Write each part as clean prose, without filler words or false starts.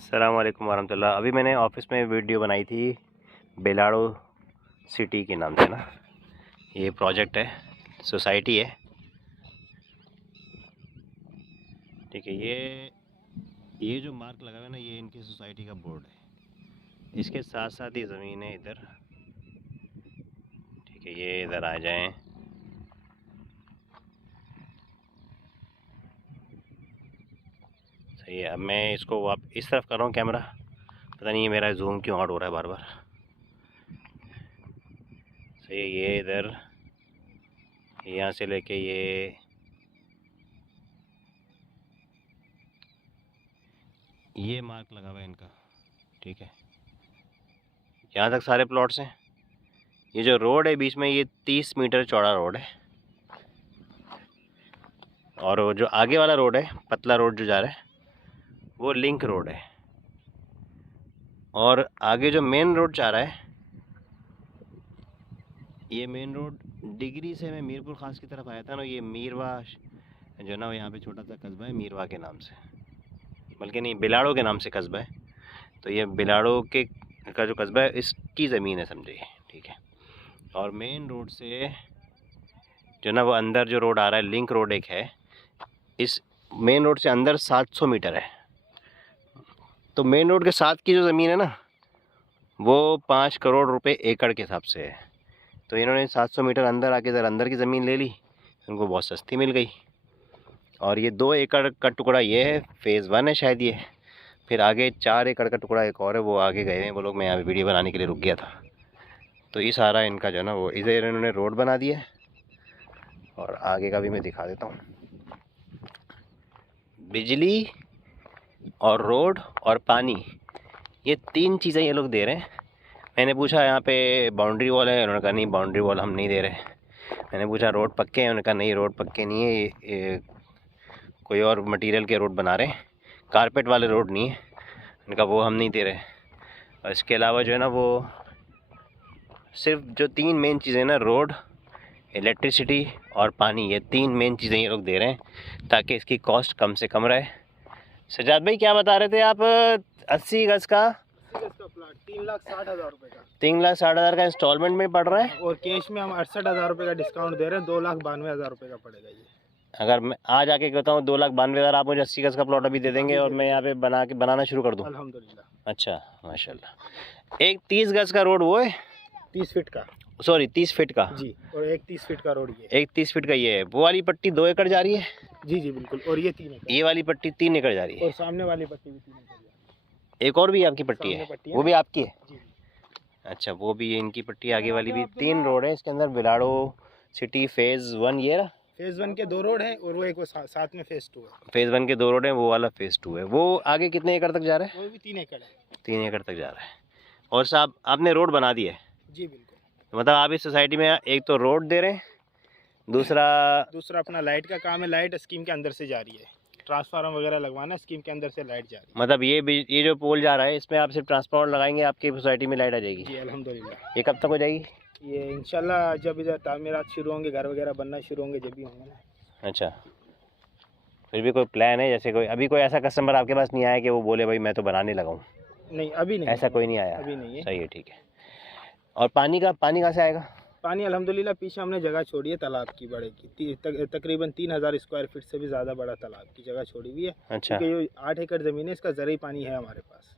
अस्सलाम वालेकुम वरहमतुल्लाह। अभी मैंने ऑफिस में वीडियो बनाई थी बेलाड़ो सिटी के नाम से ना। ये प्रोजेक्ट है, सोसाइटी है, ठीक है। ये जो मार्क लगा हुआ है ना, ये इनकी सोसाइटी का बोर्ड है। इसके साथ साथ ही ज़मीन है इधर, ठीक है। ये इधर आ जाएं, सही है। अब मैं इसको इस तरफ कर रहा हूँ कैमरा, पता नहीं ये मेरा जूम क्यों आउट हो रहा है बार बार। सही है। ये इधर यहाँ से लेके ये मार्क लगा हुआ है इनका, ठीक है। यहाँ तक सारे प्लॉट्स हैं। ये जो रोड है बीच में, ये 30 मीटर चौड़ा रोड है। और वो जो आगे वाला रोड है, पतला रोड जो जा रहा है, वो लिंक रोड है। और आगे जो मेन रोड जा रहा है, ये मेन रोड डिगरी से मैं मीरपुर खास की तरफ आया था ना। ये मीरवा जो ना, यहाँ पे छोटा सा कस्बा है मीरवा के नाम से, बल्कि नहीं, बिलाड़ो के नाम से कस्बा है। तो ये बिलाड़ो के का जो कस्बा है, इसकी ज़मीन है, समझिए, ठीक है। और मेन रोड से जो ना, वो अंदर जो रोड आ रहा है, लिंक रोड एक है। इस मेन रोड से अंदर 700 मीटर है। तो मेन रोड के साथ की जो ज़मीन है ना, वो 5 करोड़ रुपए एकड़ के हिसाब से है। तो इन्होंने 700 मीटर अंदर आके इधर अंदर की ज़मीन ले ली, उनको बहुत सस्ती मिल गई। और ये 2 एकड़ का टुकड़ा ये है, फेज़ 1 है शायद ये। फिर आगे 4 एकड़ का टुकड़ा एक और है, वो आगे गए हैं वो लोग। मैं यहाँ पे वीडियो बनाने के लिए रुक गया था। तो ये सारा इनका जो ना, वो इधर इन्होंने रोड बना दिया है। और आगे का भी मैं दिखा देता हूँ। बिजली और रोड और पानी, ये 3 चीज़ें ये लोग दे रहे हैं। मैंने पूछा यहाँ पे बाउंड्री वॉल है, उन्होंने कहा नहीं बाउंड्री वॉल हम नहीं दे रहे। मैंने पूछा रोड पक्के हैं, उन्होंने कहा नहीं रोड पक्के नहीं है, ये कोई और मटेरियल के रोड बना रहे हैं, कारपेट वाले रोड नहीं है। उन्होंने कहा वो हम नहीं दे रहे। और इसके अलावा जो है ना, वो सिर्फ जो 3 मेन चीज़ें ना, रोड, इलेक्ट्रिसिटी और पानी, ये 3 मेन चीज़ें ये लोग दे रहे हैं ताकि इसकी कॉस्ट कम से कम रहे। सजाद भाई क्या बता रहे थे आप? 80 गज का प्लाट 3,60,000 रुपये का, 3,60,000 का इंस्टॉलमेंट में पड़ रहा है। और कैश में हम 68,000 रुपये का डिस्काउंट दे रहे हैं। 2,92,000 रुपये का पड़ेगा ये। अगर मैं आज आके कहता हूँ 2,92,000, आप मुझे 80 गज का प्लॉट अभी दे देंगे और मैं यहाँ पे बनाना शुरू कर दूँ? अल्हम्दुलिल्लाह। अच्छा, माशाल्लाह। एक 30 गज का रोड वो है, 30 फीट का, सॉरी 30 फीट का जी। और एक 30 फीट का रोड ये। एक 30 फीट का ये है। वो वाली पट्टी 2 एकड़ जा रही है? जी जी बिल्कुल। और ये 3 एकड़। ये वाली पट्टी 3 एकड़ जा रही है। और सामने वाली पट्टी भी 3 एकड़ जा रही है। एक और भी आपकी पट्टी है, वो भी आपकी है? जी। अच्छा, वो भी इनकी पट्टी आगे वाली भी। 3 रोड है इसके अंदर, बिलाड़ो सिटी फेज़ 1 ये रहा। फेज़ 1 के 2 रोड हैं, और वो एक साथ में फेज़ 2 है। फेज़ 1 के 2 रोड हैं, वो वाला फेज़ 2 है। वो आगे कितने एकड़ तक जा रहा है? वो भी 3 एकड़ है। 3 एकड़ तक जा रहा है। और साहब आपने रोड बना दिया है? जी बिल्कुल। मतलब आप इस सोसाइटी में एक तो रोड दे रहे हैं, दूसरा अपना लाइट का काम है। लाइट स्कीम के अंदर से जा रही है, ट्रांसफार्मर वगैरह लगवाना, स्कीम के अंदर से लाइट जा रही है। मतलब ये जो पोल जा रहा है, इसमें आप सिर्फ ट्रांसफार्मर लगाएंगे, आपकी सोसाइटी में लाइट आ जाएगी? जी अल्हम्दुलिल्लाह। ये कब तक हो जाएगी? ये इंशाल्लाह जब इधर तामीरात शुरू होंगे, घर वगैरह बनना शुरू होंगे, जब भी होंगे ना। अच्छा, फिर भी कोई प्लान है? जैसे अभी कोई ऐसा कस्टमर आपके पास नहीं आया कि वो बोले भाई मैं तो बनाने लगा हूँ? नहीं, अभी नहीं, ऐसा कोई नहीं आया? अभी नहीं है। सही है, ठीक है। और पानी कहाँ से आएगा? पानी अल्हम्दुलिल्लाह पीछे हमने जगह छोड़ी है तालाब की, बड़े की, तकरीबन 3,000 स्क्वायर फीट से भी ज़्यादा बड़ा तालाब की जगह छोड़ी हुई है। अच्छा। क्योंकि ये 8 एकड़ ज़मीन है, इसका ज़रूरी पानी है हमारे पास।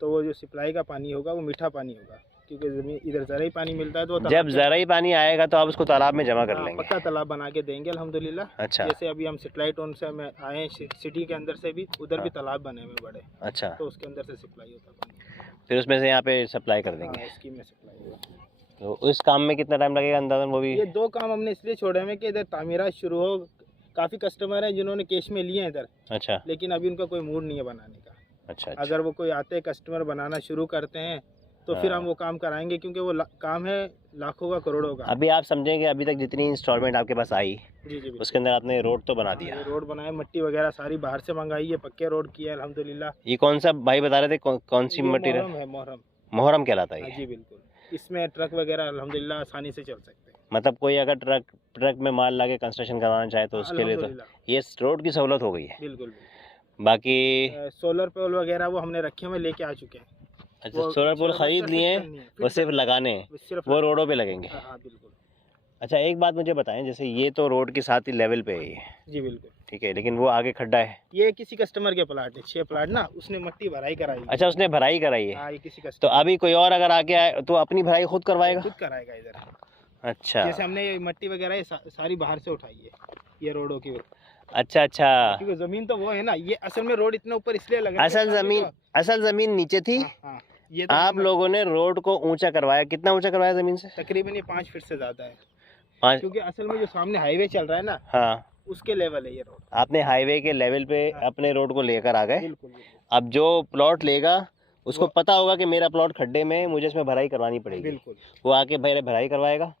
तो वो जो सप्लाई का पानी होगा वो मीठा पानी होगा, क्योंकि ज़मीन इधर ज़रूरी पानी मिलता है। तो जब ज़रूरी पानी आएगा तो आप उसको तालाब में जमा कर लेंगे? पक्का तालाब बना के देंगे अल्हम्दुलिल्लाह। अच्छा। जैसे अभी हम सेटेलाइट टाउन से हमें आए हैं, सिटी के अंदर से भी, उधर भी तालाब बने हुए बड़े। अच्छा, तो उसके अंदर से सप्लाई होता है पानी, फिर उसमें से यहाँ पे सप्लाई कर देंगे? स्कीम में सप्लाई होगा। तो उस काम में कितना टाइम लगेगा अंदाज़न? वो भी ये 2 काम हमने इसलिए छोड़े हैं कि इधर तामीरात शुरू हो। काफ़ी कस्टमर हैं जिन्होंने कैश में लिए हैं इधर, अच्छा, लेकिन अभी उनका कोई मूड नहीं है बनाने का। अच्छा। अगर वो कोई आते कस्टमर बनाना शुरू करते हैं तो फिर हम वो काम कराएंगे, क्योंकि वो काम है लाखों का, करोड़ों का। अभी आप समझेंगे, अभी तक जितनी इंस्टॉलमेंट आपके पास आई, जी जी उसके अंदर आपने रोड तो बना दिया? रोड बनाए, मिट्टी वगैरह सारी बाहर से मंगाई है, पक्के रोड किए अल्हम्दुलिल्लाह। ये कौन सा भाई बता रहे थे, कौन सी मटीरियल? मोहरम है, मोहरम। मोहरम कहलाता है ये? जी बिल्कुल। इसमें ट्रक वगैरह अल्हम्दुलिल्लाह आसानी से चल सकते हैं। मतलब कोई अगर ट्रक में माल लाके कंस्ट्रक्शन करवाना चाहे तो उसके लिए तो ये रोड की सहूलत हो गई है। बिल्कुल। बाकी सोलर पोल वगैरह वो हमने रखे हुए लेके आ चुके हैं। अच्छा, वो सोलर पोल सोलर खरीद का लिए फिट हैं, करनी है, वो फिट सिर्फ करनी लगाने हैं, है, सिर्फ वो रोडों पे लगेंगे। हाँ बिल्कुल। अच्छा, एक बात मुझे बताएं, जैसे ये तो रोड के साथ ही लेवल पे है ये, जी बिल्कुल। ठीक है, लेकिन वो आगे खड्डा है। ये किसी कस्टमर के प्लाट है, 6 प्लाट ना, उसने मट्टी भराई कराई है। अच्छा, उसने भराई कराई है। हाँ, ये किसी तो कस्टमर अभी कोई और अगर आके आए तो अपनी भराई खुद करवाएगा? खुद कराएगा इधर। अच्छा जैसे हमने ये मट्टी वगैरह ये सारी बाहर से उठाई है, ये रोडों की। अच्छा अच्छा, क्योंकि जमीन तो वो है ना, ये असल में रोड इतना ऊपर इसलिए लगा है असल जमीन नीचे थी। हाँ, हाँ, ये तो आप लोगों ने रोड को ऊंचा करवाया, कितना ऊंचा करवाया जमीन से? तकरीबन ये 5 फीट से ज्यादा है। 5? क्योंकि असल में जो सामने हाईवे चल रहा है ना, हाँ, उसके लेवल है ये रोड। आपने हाईवे के लेवल पे अपने रोड को लेकर आ गए। बिल्कुल बिल्कुल। अब जो प्लॉट लेगा उसको पता होगा कि मेरा प्लॉट खड्डे में है, मुझे इसमें भराई करवानी पड़ेगी। बिल्कुल। वो आके भराई करवाएगा।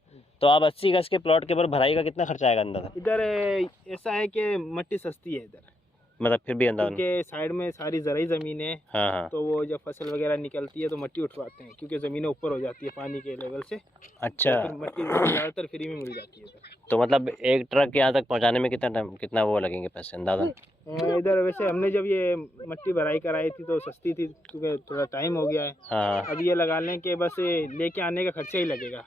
तो आप 80 गज के प्लॉट के ऊपर भराई का कितना खर्चा आएगा अंदाजा? इधर ऐसा है कि मट्टी सस्ती है इधर, मतलब फिर भी अंदाजा? क्योंकि साइड में सारी ज़राई ज़मीन है। हाँ हाँ। तो वो जब फसल वगैरह निकलती है तो मट्टी उठवाते हैं, क्योंकि ज़मीनें ऊपर हो जाती है पानी के लेवल से। अच्छा, तो फिर मट्टी ज़्यादातर फ्री में मिल जाती है इधर। तो मतलब एक ट्रक यहाँ तक पहुँचाने में कितना टाइम, कितना वो लगेंगे पैसे अंदाजा? इधर वैसे हमने जब ये मट्टी भराई कराई थी तो सस्ती थी, क्योंकि थोड़ा टाइम हो गया है। हाँ। अब ये लगा लें कि बस लेके आने का खर्चा ही लगेगा।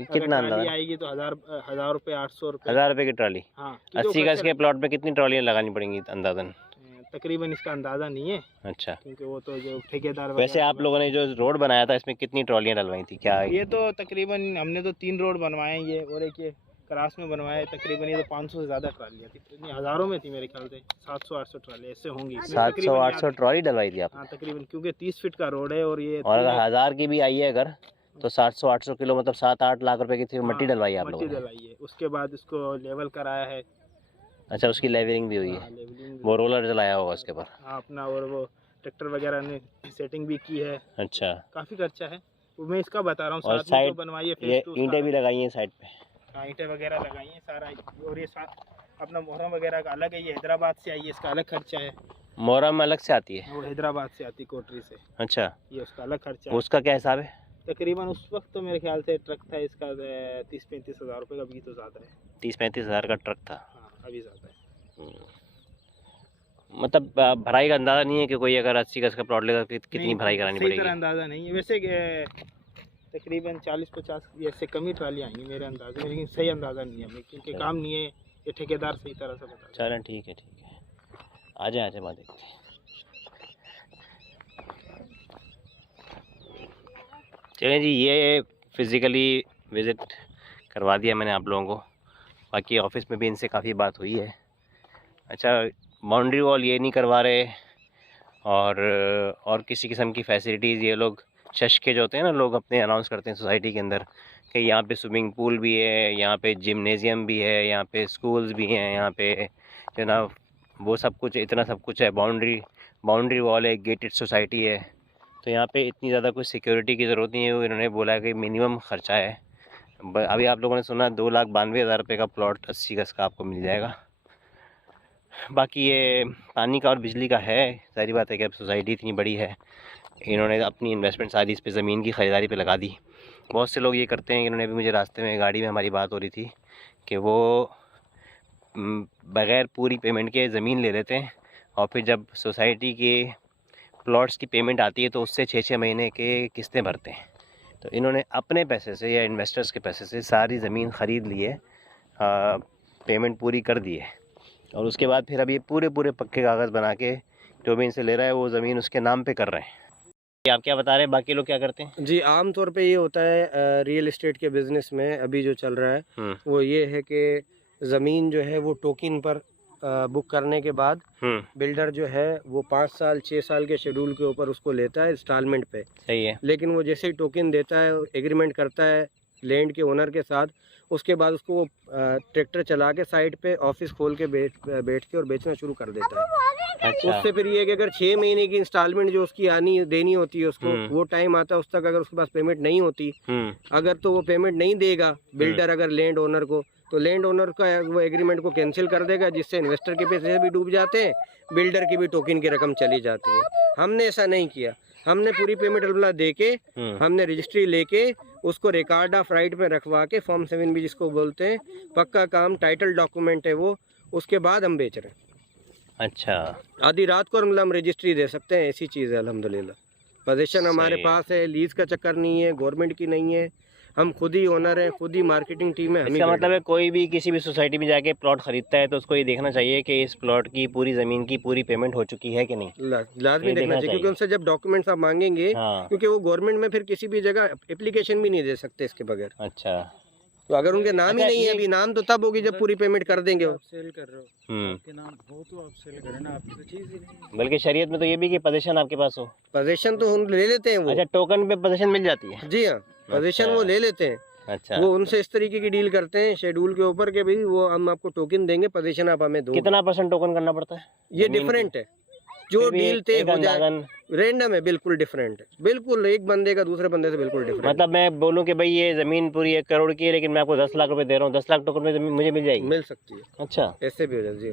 कितना अंदाजा आएगी तो 1000 रुपये, 800 रुपये। 1000 रुपये की ट्रॉली? हाँ। 80 गज के प्लॉट पे कितनी ट्रॉलियाँ लगानी पड़ेंगी अंदाजन? तकरीबन इसका अंदाज़ा नहीं है। अच्छा, क्योंकि वो तो जो ठेकेदार वैसे आप लोगों ने जो रोड बनाया था इसमें कितनी ट्रॉलियाँ डलवाई थी क्या? ये तो तकरीबन हमने तो 3 रोड बनवाए हैं, ये और एक ये क्रास में बनवाए। तकरीबन ये तो 500 से ज़्यादा ट्रालियाँ थी, इतनी हज़ारों में थी मेरे ख्याल से। 700-800 ट्राली ऐसे होंगी। 700-800 ट्रॉली डलवाई थी आप? हाँ तकरीबन, क्योंकि 30 फीट का रोड है। और ये और अगर 1000 की भी आई है अगर, तो 700-800 किलो मतलब 7-8 लाख रुपए की थी मट्टी डलवाई आप लोगों ने? मट्टी डलवाई है, उसके बाद इसको लेवल कराया है। अच्छा, उसकी लेवलिंग भी हुई है? लेवलिंग वो रोलर चलाया होगा उसके ऊपर? हाँ अपना, और वो ट्रैक्टर वगैरह ने सेटिंग भी की है। अच्छा, काफ़ी खर्चा है, वो मैं इसका बता रहा हूँ। और साथ में जो साइड बनवाई है ये ईंटें भी लगाई हैं साइड पे? हाँ, ईंटें वगैरह लगाई हैं सारा। और ये अपना मोहरम वगैरह का अलग है, ये हैदराबाद से आई है, इसका अलग खर्चा है। मोहरम अलग से आती है? वो हैदराबाद से आती, कोटरी से। अच्छा, ये उसका अलग खर्चा है। उसका क्या हिसाब है? तकरीबन उस वक्त तो मेरे ख्याल से ट्रक था इसका 30-35 हज़ार रुपये का, भी तो ज़्यादा है। 30-35 हज़ार का ट्रक था? हाँ, अभी ज़्यादा है। मतलब भराई का अंदाज़ा नहीं है कि कोई अगर 80 गज का प्लॉट लेगा कितनी भराई करानी पड़ेगी? सही तरह अंदाज़ा नहीं है वैसे। तकरीबन 40-50 ऐसे कम ही ट्राली आएंगी मेरे अंदाजे में, लेकिन सही अंदाज़ा नहीं है हमें, क्योंकि काम नहीं है, ये ठेकेदार सही तरह से बता। चलें ठीक है, ठीक है, आ जाए बात देखते हैं। चलें जी, ये फिज़िकली विज़िट करवा दिया मैंने आप लोगों को। बाकी ऑफिस में भी इनसे काफ़ी बात हुई है। अच्छा, बाउंड्री वॉल ये नहीं करवा रहे, और किसी किस्म की फैसिलिटीज़ ये लोग शश के जो होते हैं ना, लोग अपने अनाउंस करते हैं सोसाइटी के अंदर कि यहाँ पे स्विमिंग पूल भी है, यहाँ पे जिम्नेज़ियम भी है, यहाँ पे स्कूल्स भी हैं, यहाँ पे जो ना वो सब कुछ, इतना सब कुछ है। बाउंड्री वॉल है, गेटेड सोसाइटी है। तो यहाँ पे इतनी ज़्यादा कुछ सिक्योरिटी की ज़रूरत नहीं है। वो इन्होंने बोला कि मिनिमम ख़र्चा है। अभी आप लोगों ने सुना 2,92,000 रुपये का प्लॉट 80 गज का आपको मिल जाएगा। बाकी ये पानी का और बिजली का है, सारी बात है कि अब सोसाइटी इतनी बड़ी है, इन्होंने अपनी इन्वेस्टमेंट सारी इस पे ज़मीन की ख़रीदारी पे लगा दी। बहुत से लोग ये करते हैं। इन्होंने भी मुझे रास्ते में गाड़ी में हमारी बात हो रही थी कि वो बग़ैर पूरी पेमेंट के ज़मीन ले लेते हैं, और फिर जब सोसाइटी के प्लॉट्स की पेमेंट आती है तो उससे 6-6 महीने के किस्तें भरते हैं। तो इन्होंने अपने पैसे से या इन्वेस्टर्स के पैसे से सारी ज़मीन ख़रीद ली है, पेमेंट पूरी कर दी है, और उसके बाद फिर अब ये पूरे पक्के कागज़ बना के जो भी इनसे ले रहा है वो ज़मीन उसके नाम पे कर रहे हैं। आप क्या बता रहे हैं, बाकी लोग क्या करते हैं? जी, आम तौर पे ये होता है रियल एस्टेट के बिज़नेस में अभी जो चल रहा है वो ये है कि ज़मीन जो है वो टोकन पर बुक करने के बाद बिल्डर जो है वो 5 साल 6 साल के शेड्यूल के ऊपर उसको लेता है इंस्टॉलमेंट पे। सही है। लेकिन वो जैसे ही टोकन देता है, एग्रीमेंट करता है लैंड के ओनर के साथ, उसके बाद उसको वो ट्रैक्टर चला के साइड पे ऑफिस खोल के बैठ के और बेचना शुरू कर देता है। अच्छा। उससे फिर ये कि अगर 6 महीने की इंस्टॉलमेंट जो उसकी देनी होती है उसको, वो टाइम आता है उस तक अगर उसके पास पेमेंट नहीं होती, अगर तो वो पेमेंट नहीं देगा बिल्डर अगर लैंड ओनर को, तो लैंड ओनर का वो एग्रीमेंट को कैंसिल कर देगा, जिससे इन्वेस्टर के पैसे भी डूब जाते हैं, बिल्डर की भी टोकन की रकम चली जाती है। हमने ऐसा नहीं किया, हमने पूरी पेमेंट अपना दे के, हमने रजिस्ट्री लेके उसको रिकॉर्ड ऑफ राइट पे रखवा के, फॉर्म 7 भी जिसको बोलते हैं, पक्का काम टाइटल डॉक्यूमेंट है वो, उसके बाद हम बेच रहे हैं। अच्छा, आधी रात को हम रजिस्ट्री दे सकते हैं, ऐसी चीज़ है अल्हम्दुलिल्लाह। पोजीशन हमारे सही है। पास है, लीज का चक्कर नहीं है, गवर्नमेंट की नहीं है, हम खुद ही ओनर हैं, खुद ही मार्केटिंग टीम है। हम ही इसका मतलब है कोई भी किसी भी सोसाइटी में जाके प्लॉट खरीदता है तो उसको ये देखना चाहिए कि इस प्लॉट की पूरी ज़मीन की पूरी पेमेंट हो चुकी है कि नहीं। लाजमी ये देखना देखना चाहिए, क्योंकि उनसे जब डॉक्यूमेंट्स आप मांगेंगे, हाँ, क्योंकि वो गवर्नमेंट में फिर किसी भी जगह एप्लीकेशन भी नहीं दे सकते इसके बगैर। अच्छा। तो अगर उनके नाम ही अच्छा, नहीं है, ये- अभी नाम तो तब होगी जब पूरी पेमेंट कर देंगे वो। आप सेल कर रहे हो, हम्म, आपके नाम हो तो आप सेल करें ना, आपकी तो चीज़ ही नहीं। बल्कि शरीयत में तो ये भी कि पोजीशन आपके पास हो। पोजीशन तो हम ले लेते हैं वो। अच्छा, टोकन पे पोजीशन मिल जाती है। जी हाँ, पोजीशन अच्छा। वो ले लेते हैं। अच्छा, वो उनसे इस तरीके की डील करते हैं शेड्यूल के ऊपर के भाई वो हम आपको टोकन देंगे, पोजीशन आप हमें दो। कितना % टोकन करना पड़ता है? ये जमीन डिफरेंट है, जो फिर भी डील तय एक हो जाए अंदाज़न, रेंडम है, बिल्कुल डिफरेंट है, बिल्कुल एक बंदे का दूसरे बंदे से बिल्कुल डिफरेंट। मतलब मैं बोलूं कि भाई ये ज़मीन पूरी 1 करोड़ की है लेकिन मैं आपको 10 लाख रुपए दे रहा हूँ, 10 लाख टोकन में ज़मीन मुझे मिल जाएगी? मिल सकती है, अच्छा, ऐसे भी हो जाती है।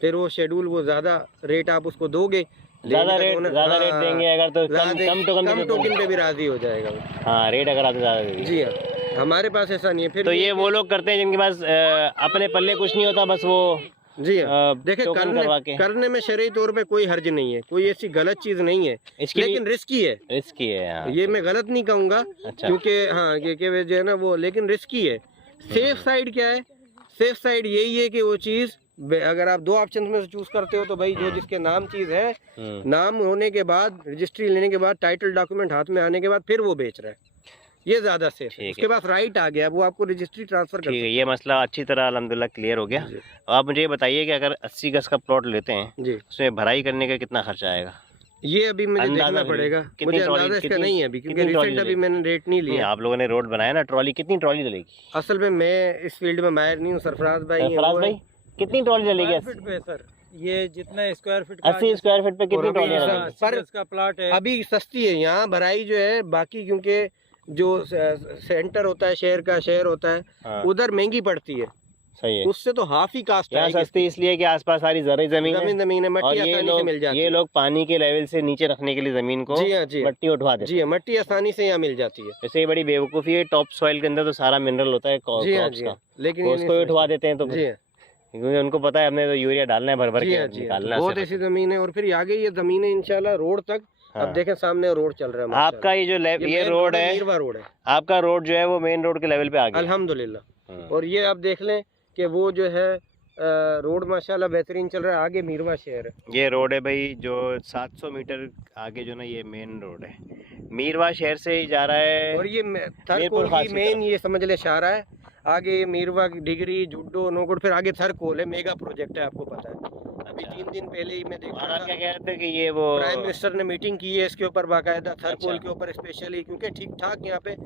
फिर वो शेड्यूल वो ज़्यादा रेट आप उसको दोगे, ज़्यादा रेट देंगे अगर तो कम टोकन पे भी राजी हो जाएगा वो। हाँ, रेट अगर आपसे ज़्यादा देंगे। जी हाँ, हमारे पास ऐसा नहीं है। फिर तो ये वो लोग करते हैं जिनके पास अपने पल्ले कुछ नहीं होता, बस वो जी हाँ, देखिए टोकन करवा के। करने में शरई तौर पे कोई हर्ज नहीं है, कोई ऐसी गलत चीज़ नहीं है, इसकी लेकिन रिस्की है। रिस्की है। हाँ, ये मैं गलत नहीं कहूँगा, अच्छा, क्योंकि हाँ ये जो है ना वो, लेकिन रिस्की है। सेफ साइड क्या है? सेफ साइड यही है कि वो चीज़ अगर आप 2 ऑप्शन में से चूज करते हो तो भाई जो जिसके नाम चीज़ है, नाम होने के बाद, रजिस्ट्री लेने के बाद, टाइटल डॉक्यूमेंट हाथ में आने के बाद फिर वो बेच रहा है, ये ज़्यादा सेफ है। उसके पास राइट आ गया, वो आपको रजिस्ट्री ट्रांसफर कर। ठीक है, ये मसला अच्छी तरह अल्हम्दुलिल्लाह क्लियर हो गया। आप मुझे ये बताइए कि अगर 80 गज का प्लॉट लेते हैं जी, उसमें भराई करने का कितना खर्चा आएगा? ये अभी मुझे अंदाजा देखना भी, पड़ेगा, कितनी मुझे ट्रॉली- अंदाजा इसका कितनी- नहीं है अभी, क्योंकि कितनी ट्रॉली रिसेंट अभी लगेगी? मैंने रेट नहीं नहीं, लिया। आप लोगों ने रोड बनाया ना, ट्रॉली कितनी ट्रॉली डलेगी? असल में मैं इस फील्ड में माहिर नहीं हूँ, सरफराज भाई हैं, सरफराज वो भाई, कितनी ट्रॉली डलेगी? फीट पे सर, ये जितना स्क्वायर फीट 80 स्क्वायर फीट पे कितनी और अभी ट्रॉली सब- डलेगी? पर इसका प्लाट है। अभी सस्ती है यहाँ भराई जो है, बाकी क्योंकि जो सेंटर होता है, शहर होता है, हाँ, उधर महंगी पड़ती है, सही है। उससे तो हाफ ही कास्ट यहाँ आएगी। सस्ती इसलिए कि आसपास सारी ज़रई ज़मीन है जमीन है, और मट्टी आसानी से मिल जाती ये है। लोग पानी के लेवल से नीचे रखने के लिए ज़मीन को जी हाँ, जी हाँ, मट्टी उठवा देते जी हाँ, मट्टी आसानी से यहाँ मिल जाती है। हैं। वैसे ये बड़ी बेवकूफ़ी है, टॉप सॉइल के अंदर तो सारा मिनरल होता है जी हाँ, क्रॉप्स जी का, हाँ, लेकिन तो ये उसको नहीं उठवा देते हैं तो जी हाँ, क्योंकि उनको पता है हमने तो यूरिया डालना है भर भर जी के हाँ, जी हाँ, निकालना बहुत है ऐसी जमीन है। और फिर आगे ये जमीन है इंशाल्लाह रोड तक। हाँ। अब देखें सामने रोड चल रहा है माशाल्लाह। आपका ये जो ये मेन रोड है, मीरवा रोड है आपका रोड जो है वो मेन रोड के लेवल पे आ गया। अल्हम्दुलिल्लाह। और ये आप देख लें कि वो जो है रोड माशाल्लाह बेहतरीन चल रहा है। आगे मीरवा शहर है। ये रोड है भाई जो 700 मीटर आगे जो ना ये मेन रोड है, मीरवा शहर से ही जा रहा है। और ये थरकोल खास की की मेन ये समझ ले शारा है। आगे ये मीरवा डिग्री जुड्डो नोगुड, फिर आगे थरकोल है, मेगा प्रोजेक्ट है, आपको पता है। अभी 3 दिन पहले ही मैं देख और रहा आप था, क्या कह रहे थे कि ये वो प्राइम मिनिस्टर ने मीटिंग की है इसके ऊपर बाकायदा, थरकोल अच्छा। के ऊपर स्पेशली, क्योंकि ठीक ठाक यहाँ पे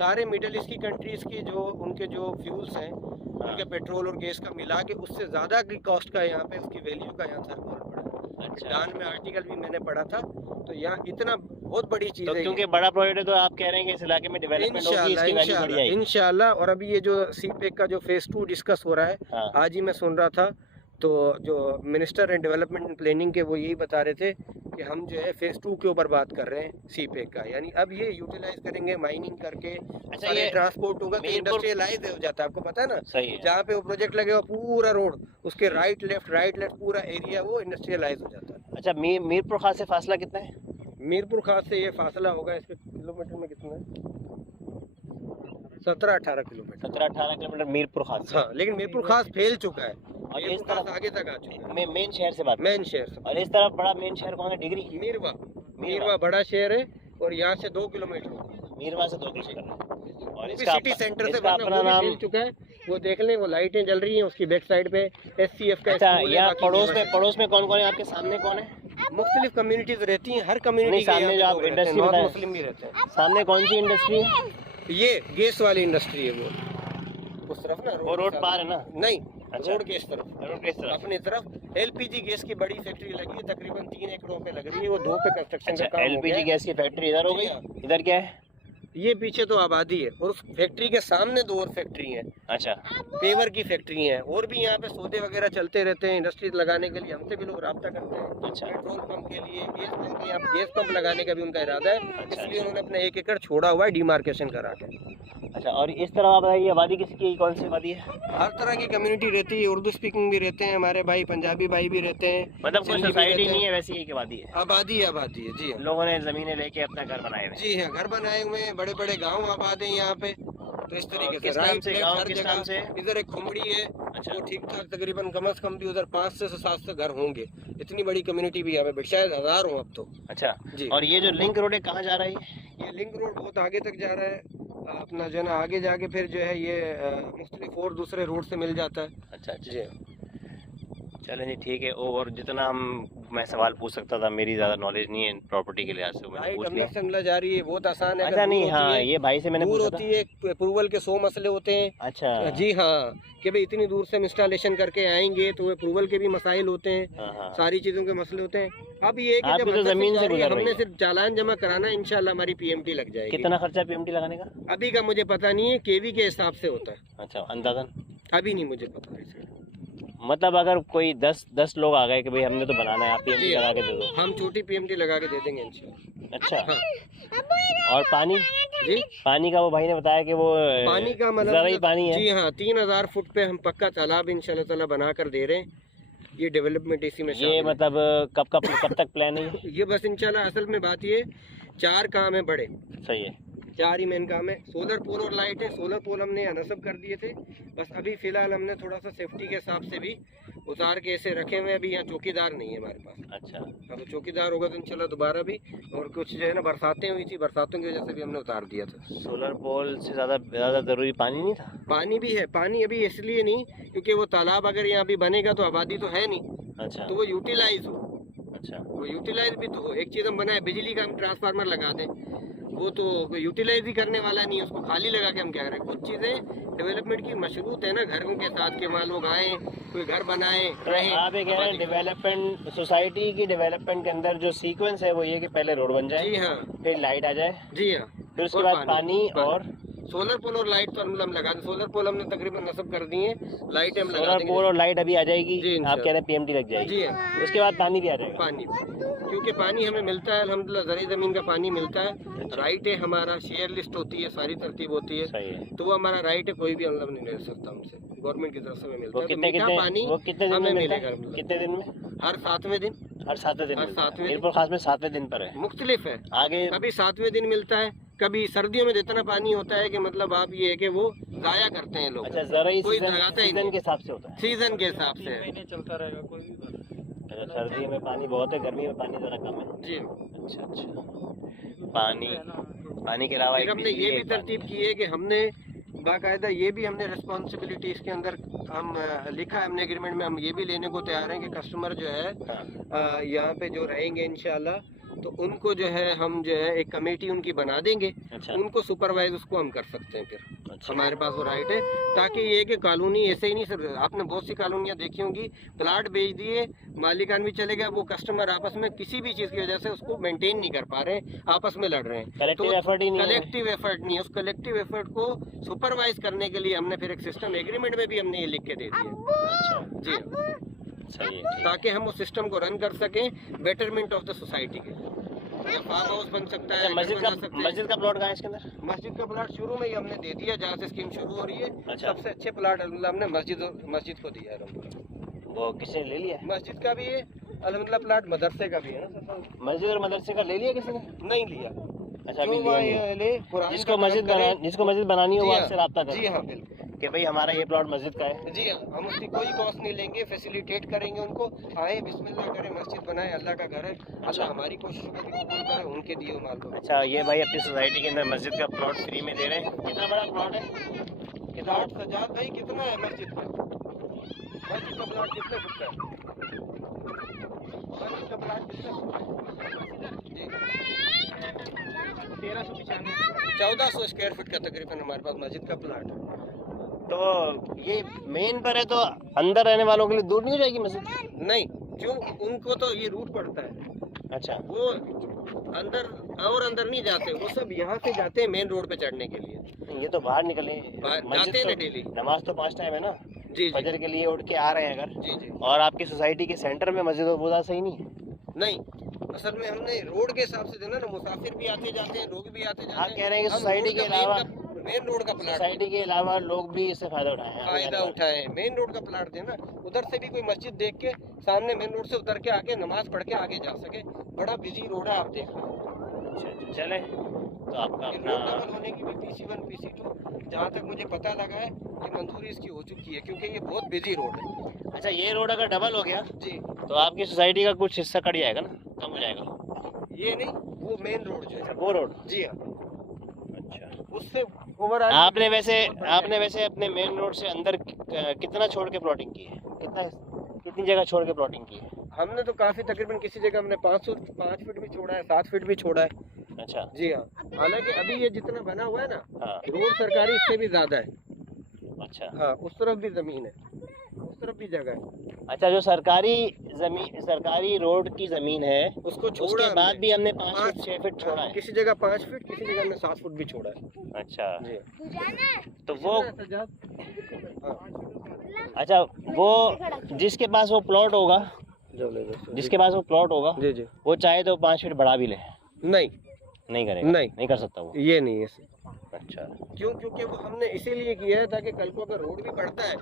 सारे मिडल ईस्ट की कंट्रीज की जो उनके जो फ्यूल्स हैं, उनके पेट्रोल और गैस का मिला के उससे ज़्यादा की कॉस्ट का यहाँ पे उसकी वैल्यू का यहाँ थरकोल पड़ा। अच्छा। डान में आर्टिकल भी मैंने पढ़ा था, तो यहाँ इतना बहुत बड़ी चीज़ तो है। क्योंकि बड़ा प्रोजेक्ट है तो आप कह रहे हैं कि इस इलाके में डेवलपमेंट होगी, इसकी वैल्यू बढ़ जाएगी। इंशाल्लाह। और अभी ये जो सीपेक का जो फेज 2 डिस्कस हो रहा है, हाँ। आज ही मैं सुन रहा था, तो जो minister and development and planning के वो यही बता रहे थे कि हम जो है फेज 2 के ऊपर बात कर रहे हैं सीपेक का, यानी अब ये यूटिलाइज करेंगे माइनिंग करके। अच्छा, ये ट्रांसपोर्ट होगा तो मीरपुर- इंडस्ट्रियलाइज हो जाता है, आपको पता है ना। सही है। जहाँ पे वो प्रोजेक्ट लगेगा पूरा रोड उसके राइट लेफ्ट पूरा एरिया वो इंडस्ट्रियलाइज हो जाता है। अच्छा, मीरपुर खास से फासला कितना है? मीरपुर खास से ये फासला होगा इसके किलोमीटर में कितना है, 17-18 किलोमीटर। 17-18 किलोमीटर मीरपुर खास से। हाँ, लेकिन मीरपुर खास फैल चुका है और इस मीरपुर खास तरफ आगे तक आ चुका है, मेन शहर से बात, मेन शहर से। और इस तरफ बड़ा मेन शहर कौन है? डिग्री। मीरवा बड़ा शहर है और यहाँ से 2 किलोमीटर मीरवा से 2 किलोमीटर और वो भी इसका सिटी सेंटर से, इसका वरना अपना वो भी नाम। फैल चुका है। वो देख लें, वो लाइटें जल रही हैं उसकी बैक साइड पे, SCF का अच्छा, स्कूल है, यहाँ बाकी पड़ोस में कौन कौन है? आपके सामने कौन है? मुख्तलिफ कम्युनिटीज रहती हैं, हर कम्युनिटी नहीं, सामने जो आप इंडस्ट्री नॉर्थ बताए, मुस्लिम भी रहते हैं। सामने कौन सी इंडस्ट्री है? ये गैस वाली इंडस्ट्री है वो उस तरफ ना, वो रोड पार है ना? नहीं, अच्छा। रोड के इस तरफ, रोड किस तरफ? अपनी तरफ LPG गैस की बड़ी फैक्ट्री लगी है, तकरीबन 3 एकड़ों पे लग रही है। वो 2 पे कंस्ट्रक्शन अच्छा, का काम हो LPG गया। गैस की फैक्ट्री इधर हो जी गई। हाँ। इधर क्या है? ये पीछे तो आबादी है और उस फैक्ट्री के सामने 2 और फैक्ट्री हैं। अच्छा, पेवर की फैक्ट्री हैं और भी यहाँ पे सौदे वगैरह चलते रहते हैं। इंडस्ट्री लगाने के लिए हमसे भी लोग रब्ता करते हैं। अच्छा। पेट्रोल पंप के लिए, गैस पंप, यहाँ गैस पंप लगाने का भी उनका इरादा है। अच्छा, इसलिए उन्होंने अपना 1 एकड़ छोड़ा हुआ है डिमार्केशन करा के। अच्छा। और इस तरह आप बताइए, आबादी किसकी, कौन सी आबादी है? हर तरह की कम्युनिटी रहती है, उर्दू स्पीकिंग भी रहते हैं हमारे भाई, पंजाबी भाई भी रहते हैं। मतलब कोई सिंधी भी सोसाइटी रहते हैं। नहीं है, वैसी एक आबादी है? आबादी है, आबादी है जी हाँ। लोगों ने जमीनें लेके अपना घर बनाए हुए हैं। जी हाँ, घर बनाए हुए हैं, बड़े बड़े गांव आबाद हैं यहाँ पे। तो इस तरीके किस से नाम से गाँव, हर किस जगह नाम से? इधर एक खुमड़ी है। अच्छा। वो ठीक ठाक तकरीबन कम से कम भी उधर 5 से 7 से घर होंगे। इतनी बड़ी कम्युनिटी भी यहाँ पे, शायद 1000 हो अब तो। अच्छा जी। और ये जो लिंक रोड है कहाँ जा रहा है ये लिंक रोड बहुत आगे तक जा रहा है अपना, जो है ना, आगे जाके फिर जो है ये मुख्तलिफ और दूसरे रोड से मिल जाता है। अच्छा अच्छा। जी। चलें जी, ठीक है। और जितना मैं सवाल पूछ सकता था, मेरी ज़्यादा नॉलेज नहीं है प्रॉपर्टी के लिहाज से, मैंने लाइट पूछ अंदर लिया। से अंदर जा रही है, बहुत आसान है। अच्छा नहीं, हाँ, ये भाई से मैंने दूर पूछा होती था। है, अप्रूवल के 100 मसले होते हैं। अच्छा। जी हाँ, कि भाई इतनी दूर से हम इंस्टॉलेशन करके आएंगे तो अप्रूवल के भी मसाइल होते हैं। हाँ हाँ। सारी चीजों के मसले होते हैं। अब ये है कि आपकी जब तो अंदर जमीन से जा रही है, गुजर रही हमने है। सिर्फ चालान जमा कराना है, इंशाल्लाह हमारी पीएमटी लग जाएगी। कितना खर्चा पीएमटी लगाने का? अभी का मुझे पता नहीं है, केवी के हिसाब से होता है। अच्छा, अंदाजन अभी नहीं मुझे पता है इसका। मतलब अगर कोई 10 लोग आ गए कि भाई हमने तो बनाना है, आप पीएमटी जी। लगा के दे दो। हम छोटी पीएमटी लगा के दे देंगे इंशाल्लाह। अच्छा। हाँ। और पानी? जी, पानी का वो भाई ने बताया कि वो पानी का मतलब ज़रा ही पानी है। जी हाँ, 3000 फुट पे हम पक्का तालाब इंशाल्लाह ताला बना कर दे रहे हैं। ये डेवलपमेंट इसी में ये शामिल है। मतलब कब तक प्लान है ये? ये बस इंशाल्लाह, असल में बात ये 4 काम है बड़े, सही है। 4 ही मेन काम है। सोलर पोल और लाइट है। सोलर पोल हमने नस्ब कर दिए थे, बस अभी फिलहाल हमने थोड़ा सा सेफ्टी के हिसाब से भी उतार के ऐसे रखे हुए हैं। अभी यहाँ चौकीदार नहीं है हमारे पास। अच्छा। अब चौकीदार होगा तो इंशाल्लाह दोबारा भी। और कुछ जो है ना, बरसातें हुई थी, बरसातों की वजह से भी हमने उतार दिया था। सोलर पोल से ज़्यादा ज़रूरी पानी नहीं था? पानी भी है, पानी अभी इसलिए नहीं क्योंकि वो तालाब अगर यहाँ भी बनेगा तो आबादी तो है नहीं, अच्छा तो वो यूटिलाइज हो। अच्छा। वो यूटिलाइज भी तो हो। एक चीज़ हम बनाए, बिजली का हम ट्रांसफार्मर लगा दें, वो तो यूटिलाइज ही करने वाला नहीं है, उसको खाली लगा के हम क्या करें। कुछ चीज़ें डेवलपमेंट की मशरूत है ना, घरों के साथ के वहाँ लोग आए, कोई घर बनाए, रहें। आप ये कह रहे हैं डेवलपमेंट, सोसाइटी की डेवलपमेंट के अंदर जो सीक्वेंस है वो ये कि पहले रोड बन जाए, जी हाँ, फिर लाइट आ जाए, जी हाँ, फिर उसके और बाद पानी और सोलर पोल और लाइट तो हम लगा दें। सोलर पोल हमने तकरीबन नस्ब कर दिए, लाइट हम लगा सोलर देंगे। पोल और लाइट अभी आ जाएगी। जी, आप इंशाल्लाह। कह रहे हैं पीएमटी लग जाएगी। जी हाँ, उसके बाद पानी भी आ जाएगा। पानी, क्योंकि पानी हमें मिलता है अल्हम्दुलिल्लाह, ज़री ज़मीन का पानी मिलता है। राइट है हमारा, शेयर लिस्ट होती है, सारी तरतीब होती है, सही है। तो वो हमारा राइट है, कोई भी मतलब नहीं ले सकता हमसे। गवर्नमेंट की तरफ से हमें मिलता वो है। तो कितने मीठा पानी दिन हमें में मिलता मिलेगा है? कितने दिन में? हर 7वें दिन। हर 7वें दिन हर मिलता है। 7वें दिन। मीरपुर खास में 7वें दिन पर है। मुख्तलिफ है, आगे कभी 7वें दिन मिलता है, कभी सर्दियों में इतना पानी होता है कि मतलब आप ये है कि वो जाया करते हैं लोग। अच्छा, जरा ही कोई लगाता ही सीजन नहीं। के हिसाब से होता है। सीजन के हिसाब से चलता रहेगा कोई भी। अच्छा, सर्दी में पानी बहुत है, गर्मी में पानी ज़रा कम है। जी। अच्छा अच्छा। पानी के अलावा फिर एक हमने बिजली ये है, भी एक पानी तरतीब की है कि हमने बाकायदा ये भी हमने रिस्पॉन्सिबिलिटी इसके अंदर हम लिखा है हमने एग्रीमेंट में, हम ये भी लेने को तैयार हैं कि कस्टमर जो है है। हाँ। यहाँ पे जो रहेंगे इंशाल्लाह, तो उनको जो है हम जो है एक कमेटी उनकी बना देंगे, अच्छा उनको सुपरवाइज उसको हम कर सकते हैं। फिर अच्छा। हमारे पास वो राइट है, ताकि ये कि कानूनी ऐसे ही नहीं सर, आपने बहुत सी कानूनियाँ देखी होंगी, प्लाट बेच दिए, मालिकान भी चले गया, वो कस्टमर आपस में किसी भी चीज़ की वजह से उसको मेंटेन नहीं कर पा रहे, आपस में लड़ रहे हैं। कलेक्टिव एफर्ट ही नहीं है। कलेक्टिव एफर्ट नहीं है, उस कलेक्टिव एफर्ट को सुपरवाइज करने के लिए हमने फिर एक सिस्टम एग्रीमेंट में भी हमने ये लिख के दे दिया। अच्छा, जी हाँ। सही है, ठीक है। ताकि हम उस सिस्टम को रन कर सकें बेटरमेंट ऑफ द सोसाइटी के। फार्म हाउस बन सकता है, अच्छा, घर बना सकते हैं। मस्जिद का प्लॉट कहाँ है इसके अंदर? मस्जिद का प्लाट शुरू में ही हमने दे दिया, जहाँ से स्कीम शुरू हो रही है। अच्छा। सबसे अच्छे प्लाट अल्हम्दुलिल्लाह हमने मस्जिद को दिया है अल्हम्दुलिल्लाह। वो किसी ने ले लिया? मस्जिद का भी है अल्हम्दुलिल्लाह, प्लाट मदरसे का भी है ना। मस्जिद और मदरसे का ले लिया किसी ने? नहीं लिया। अच्छा, अभी जो लिया वहाँ नहीं। ये ले, कुरान जिसको का मस्जिद काम करे। जिसको मस्जिद बनानी हो वो जी हाँ, आपसे रब्ता जी करे हाँ बिल्कुल। कि भाई हमारा ये प्लॉट मस्जिद का है। जी हाँ, हम उसकी कोई कॉस्ट नहीं लेंगे, फैसिलिटेट करेंगे उनको, आए बिस्मिल्लाह करें, मस्जिद बनाए, अल्लाह का घर है, अल्लाह हमारी कोशिशों को भी कबूल करे, उनके दिए माल को। अच्छा, ये भाई अपनी सोसाइटी के अंदर मस्जिद का प्लॉट फ्री में दे रहे हैं। कितना बड़ा प्लॉट है? प्लाट सजाद भाई कितना है मस्जिद का? मस्जिद का प्लाट कितने फुट का है? मस्जिद का प्लाट कितने फुट का है? जी 1400 स्क्वायर फीट का तकरीबन हमारे पास मस्जिद का प्लाट है। तो ये मेन पर है, तो अंदर रहने वालों के लिए दूर नहीं हो जाएगी मस्जिद? नहीं, क्यों, उनको तो ये रूट पड़ता है, अच्छा, वो अंदर और अंदर नहीं जाते, वो सब यहाँ से जाते हैं मेन रोड पे चढ़ने के लिए। ये तो बाहर निकले, जाते हैं ना डेली। नमाज तो 5 टाइम है ना, जी फजर के लिए उठ के आ रहे हैं अगर, जी जी। और आपकी सोसाइटी के सेंटर में मस्जिद वो ज़्यादा सही नहीं है। नहीं, असल में हमने रोड के हिसाब से देना ना, मुसाफिर भी आते जाते हैं, लोग भी आते जाते आप हैं। कह रहे हैं कि हम सोसाइटी रोड के का अलावा मेन रोड का प्लाट, सोसाइटी के अलावा लोग भी इससे फायदा उठाएं, फायदा उठाए, मेन रोड का प्लाट देना, उधर से भी कोई मस्जिद देख के सामने मेन रोड से उतर के आके नमाज पढ़ के आगे जा सके। बड़ा बिजी रोड है, आप देख रहे हैं। अच्छा, चले तो आपका ये अपना रोड डबल होने की भी PC1 PC2 जहाँ तक मुझे पता लगा है कि मंजूरी इसकी हो चुकी है, क्योंकि ये बहुत बिजी रोड है। अच्छा, ये रोड अगर डबल हो गया जी, तो आपकी सोसाइटी का कुछ हिस्सा कट जाएगा ना, कम हो जाएगा। ये नहीं, वो मेन रोड जो है, वो रोड, जी हाँ, अच्छा। उससे ओवर आपने वैसे अपने मेन रोड से अंदर कितना छोड़ के प्लॉटिंग की है, कितनी जगह छोड़ के प्लॉटिंग की है? हमने तो काफी, तकरीबन किसी जगह हमने 5 फीट भी छोड़ा है, 7 फीट भी छोड़ा है। अच्छा, जी हाँ, हालांकि अभी ये जितना बना हुआ है ना, हाँ, रोड सरकारी इससे भी ज्यादा है। अच्छा, हाँ, उस तरफ भी जमीन है, उस तरफ भी जगह है। अच्छा, जो सरकारी रोड की जमीन है उसको छोड़ा उसके बाद हमने। भी हमने 5 फीट 6 फीट छोड़ा है। किसी जगह 5 फीट, किसी जगह हमने 7 फुट भी छोड़ा है। अच्छा, जी, तो वो, हाँ, अच्छा, वो जिसके पास वो प्लॉट होगा, जबरदस्त। जिसके पास वो प्लॉट होगा, जी जी, वो चाहे तो 5 फीट बढ़ा भी ले, नहीं नहीं करेगा, नहीं। नहीं कर सकता वो। ये नहीं है। अच्छा, क्यों? क्योंकि वो हमने इसीलिए किया है ताकि कल को अगर रोड भी बढ़ता है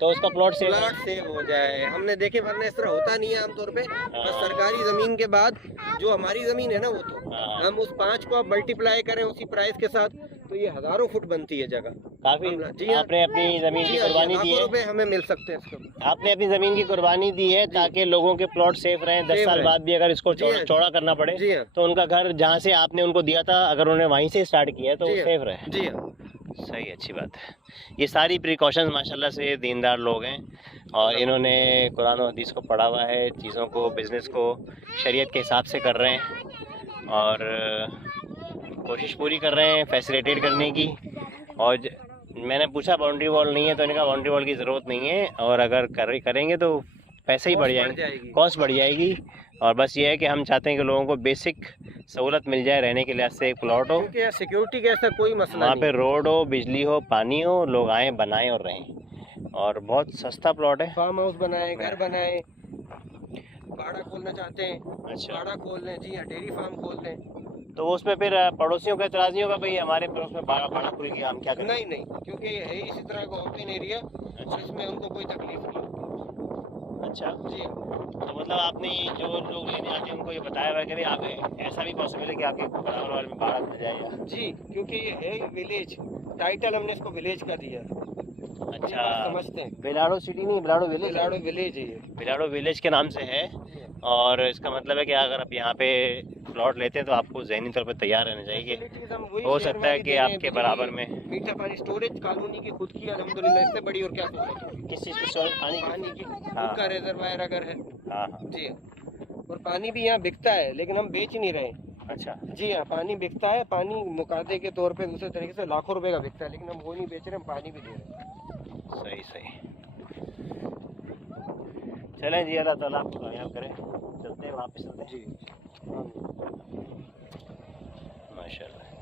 तो उसका प्लॉट सेव प्लाट सेव हो जाए। हमने देखे, वरना इस तरह होता नहीं है आमतौर पे। बस सरकारी जमीन के बाद जो हमारी जमीन है ना, वो तो हाँ। हम उस 5 को आप मल्टीप्लाई करें उसी प्राइस के साथ, तो ये हजारों फुट बनती है जगह। काफी जी हाँ। आपने अपनी जमीन की जी हाँ, कुर्बानी दी लाखों है, रुपए हमें मिल सकते हैं इसको। आपने अपनी जमीन की कुर्बानी दी है ताकि लोगों के प्लॉट सेफ रहें। 10 सेफ साल रहे। बाद भी अगर इसको जी हाँ। चौड़ा करना पड़े जी हाँ, तो उनका घर जहाँ से आपने उनको दिया था, अगर उन्होंने वहीं से स्टार्ट किया है तो जी हाँ। सेफ रहे। जी हाँ, सही, अच्छी बात है। ये सारी प्रिकॉशंस माशाल्लाह से दीनदार लोग हैं और इन्होंने कुरान और हदीस को पढ़ा हुआ है, चीज़ों को, बिज़नेस को शरीयत के हिसाब से कर रहे हैं और कोशिश पूरी कर रहे हैं फैसिलिटेट करने की। और मैंने पूछा बाउंड्री वॉल नहीं है, तो इन्होंने कहा बाउंड्री वॉल की ज़रूरत नहीं है, और अगर करेंगे तो पैसे ही बढ़ जाएंगे, कॉस्ट बढ़ जाएगी। और बस ये है कि हम चाहते हैं कि लोगों को बेसिक सहूलत मिल जाए, रहने के लिहाज से एक प्लॉट हो, क्योंकि सिक्योरिटी का ऐसा कोई मसला वहाँ नहीं पे है। रोड हो, बिजली हो, पानी हो, लोग आएँ, बनाएं और रहें। और बहुत सस्ता प्लॉट है। फार्म हाउस बनाए, घर बनाए, बाड़ा खोलना चाहते हैं, अच्छा, बाड़ा खोल लें। जी हाँ, डेयरी फार्म खोल लें। तो उसमें फिर पड़ोसियों का एतराज़ नहीं होगा, भाई हमारे पड़ोस में बड़ा खुल गया, हम क्या करें? नहीं नहीं, क्योंकि ये है इसी तरह का ओपन एरिया, और इसमें उनको कोई तकलीफ नहीं होगी। अच्छा, जी हाँ, तो मतलब आपने जो लोग लेने आते हैं उनको ये बताया हुआ है कि भाई आप ऐसा भी पॉसिबल है कि आपके बराबर वाले में बाढ़ मिल जाएगा? जी, क्योंकि ये है विलेज, टाइटल हमने इसको विलेज का दिया। अच्छा, समझते हैं, बिलाड़ो सिटी नहीं, बिलाड़ो विलेज, बिलाड़ो विलेज है ये। बिलाड़ो विलेज के नाम से है। और इसका मतलब है कि अगर आप यहाँ पे प्लॉट लेते हैं तो आपको ज़हनी तौर पे तैयार रहना चाहिए। Facilities हम वही हो शेयर सकता है वाली कि दे रहे हैं, आपके बिजली, बराबर में मीठा पानी, स्टोरेज कॉलोनी की खुद की अल्हम्दुलिल्लाह, इससे बड़ी और क्या सोच है। किस चीज़ की स्टोरेज, पानी की? पानी की हाँ। खुद का रिजर्वायर अगर है। हाँ हाँ, जी हाँ, और पानी भी यहाँ बिकता है, लेकिन हम बेच नहीं रहे। अच्छा, जी हाँ, पानी बिकता है, पानी मुकादे के तौर पे दूसरे तरीके से लाखों रुपए का बिकता है, लेकिन हम वो नहीं बेच रहे, हम पानी भी दे रहे हैं। सही सही। चलें जी, अल्लाह ताला आपको कामयाब करे। चलते हैं, वापस चलते हैं। जी, माशाल्लाह।